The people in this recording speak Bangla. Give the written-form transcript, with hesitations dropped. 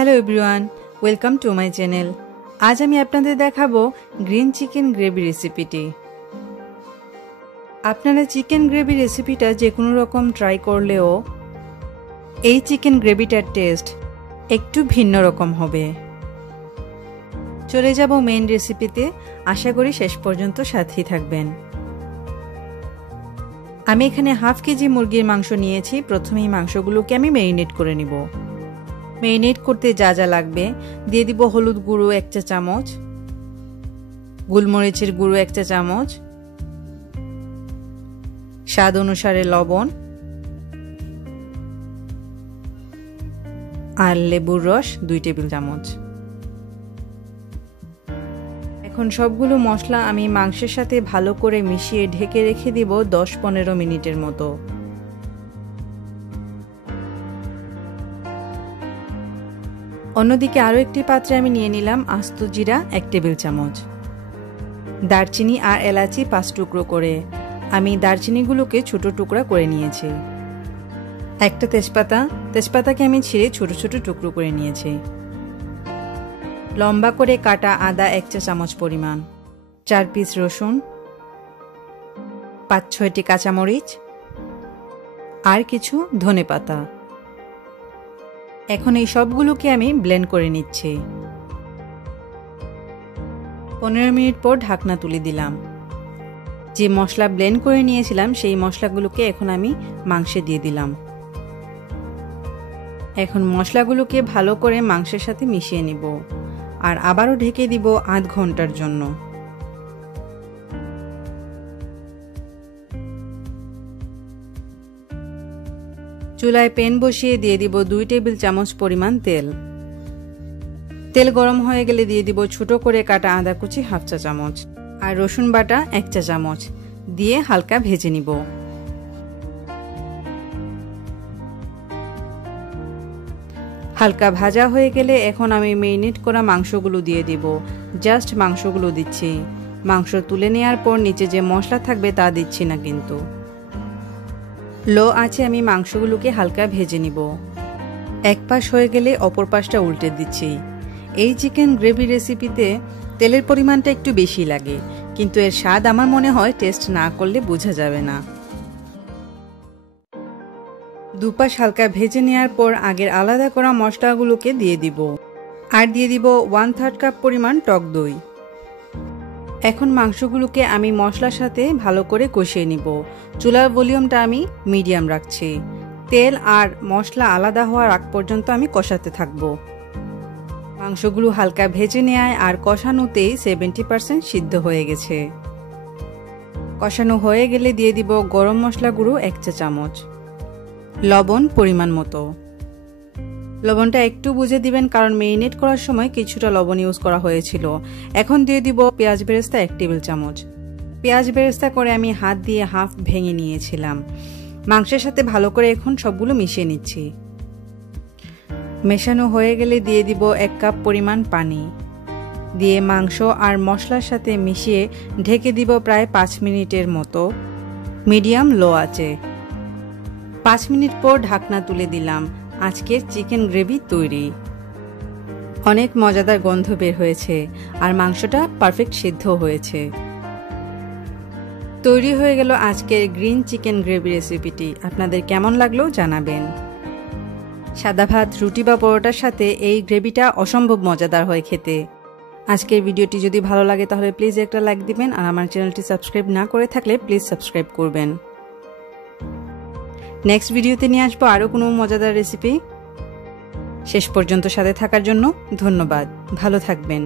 Hello everyone, welcome to my channel. আজ আমি আপনাদের দেখাবো গ্রিন চিকেন গ্রেভি রেসিপিটি। আপনারা চিকেন গ্রেভি রেসিপিটা যে কোনো রকম ট্রাই করলেও এই চিকেন গ্রেভিটার টেস্ট একটু ভিন্ন রকম হবে। চলে যাব মেইন রেসিপিতে, আশা করি শেষ পর্যন্ত সাথেই থাকবেন। আমি এখানে হাফ কেজি মুরগির মাংস নিয়েছি। প্রথমেই মাংসগুলোকে আমি ম্যারিনেট করে নিব। ম্যারিনেট করতে যা যা লাগবে দিয়ে দিব হলুদ গুঁড়ো 1 চা চামচ, গোলমরিচের গুঁড়ো 1 চা চামচ, স্বাদ অনুসারে লবণ আর লেবুর রস 2 টেবিল চামচ। এখন সবগুলো মশলা আমি মাংসের সাথে ভালো করে মিশিয়ে ঢেকে রেখে দিব 10-15 মিনিটের মতো। অন্যদিকে আরও একটি পাত্রে আমি নিয়ে নিলাম আস্ত জিরা 1 টেবিল চামচ, দারচিনি আর এলাচি 5 টুকরো করে। আমি দারচিনিগুলোকে ছোট টুকরা করে নিয়েছি। একটা তেজপাতাকে আমি ছিঁড়ে ছোট ছোট টুকরো করে নিয়েছি। লম্বা করে কাটা আদা 1 চা চামচ পরিমাণ, 4 পিস রসুন, 5-6টি কাঁচামরিচ আর কিছু ধনেপাতা। এখন এই সবগুলোকে আমি ব্লেন্ড করে নিচ্ছি। 15 মিনিট পর ঢাকনা তুলে দিলাম। যে মশলা ব্লেন্ড করে নিয়েছিলাম সেই মশলাগুলোকে এখন আমি মাংসে দিয়ে দিলাম। এখন মশলাগুলোকে ভালো করে মাংসের সাথে মিশিয়ে নিব আর আবারও ঢেকে দিব আধ ঘন্টার জন্য। চুলায় প্যান বসিয়ে দিয়ে দিব 2 টেবিল চামচ পরিমাণ তেল। তেল গরম হয়ে গেলে দিয়ে দিব ছোট করে কাটা আদা কুচি 1/2 চা চামচ আর রসুন বাটা 1 চা চামচ দিয়ে হালকা ভেজে নিব। হালকা ভাজা হয়ে গেলে এখন আমি ম্যারিনেট করা মাংসগুলো দিয়ে দিব। জাস্ট মাংসগুলো দিচ্ছি, মাংস তুলে নেওয়ার পর নিচে যে মশলা থাকবে তা দিচ্ছি না কিন্তু। লো আঁচে আমি মাংসগুলোকে হালকা ভেজে নিব। এক পাশ হয়ে গেলে অপর পাশটা উল্টে দিচ্ছি। এই চিকেন গ্রেভি রেসিপিতে তেলের পরিমাণটা একটু বেশি লাগে, কিন্তু এর স্বাদ আমার মনে হয় টেস্ট না করলে বোঝা যাবে না। দুপাশ হালকা ভেজে নেওয়ার পর আগের আলাদা করা মশলাগুলোকে দিয়ে দিব আর দিয়ে দিব 1/3 কাপ পরিমাণ টক দই। এখন মাংসগুলোকে আমি মশলার সাথে ভালো করে কষিয়ে নিব। চুলার ভলিউমটা আমি মিডিয়াম রাখছি। তেল আর মশলা আলাদা হওয়ার আগ পর্যন্ত আমি কষাতে থাকব। মাংসগুলো হালকা ভেজে নেয় আর কষানোতেই 70% সিদ্ধ হয়ে গেছে। কষানো হয়ে গেলে দিয়ে দিব গরম মশলা গুঁড়ো 1 চা চামচ, লবণ পরিমাণ মতো। লবণটা একটু বুঝে দিবেন, কারণ ম্যারিনেট করার সময় কিছুটা লবণ ইউজ করা হয়েছিল। এখন দিয়ে দিব পেঁয়াজ বেরেস্তা 1 টেবিল চামচ। পেঁয়াজ বেরেস্তা করে আমি হাত দিয়ে হাফ ভেঙে নিয়েছিলাম। মাংসের সাথে ভালো করে এখন সবগুলো মিশিয়ে নিচ্ছি। মেশানো হয়ে গেলে দিয়ে দিব 1 কাপ পরিমাণ পানি দিয়ে মাংস আর মশলার সাথে মিশিয়ে ঢেকে দিব প্রায় 5 মিনিটের মতো মিডিয়াম লো আঁচে। 5 মিনিট পর ঢাকনা তুলে দিলাম। আজকের চিকেন গ্রেভি তৈরি। অনেক মজাদার গন্ধ বের হয়েছে আর মাংসটা পারফেক্ট সিদ্ধ হয়েছে। তৈরি হয়ে গেল আজকের গ্রিন চিকেন গ্রেভি রেসিপিটি। আপনাদের কেমন লাগলো জানাবেন। সাদা ভাত, রুটি বা পরোটার সাথে এই গ্রেভিটা অসম্ভব মজাদার হয় খেতে। আজকের ভিডিওটি যদি ভালো লাগে তাহলে প্লিজ একটা লাইক দিবেন আর আমার চ্যানেলটি সাবস্ক্রাইব না করে থাকলে প্লিজ সাবস্ক্রাইব করবেন। নেক্সট ভিডিওতে নিয়ে আসবো আরও কোনো মজাদার রেসিপি। শেষ পর্যন্ত সাথে থাকার জন্য ধন্যবাদ। ভালো থাকবেন।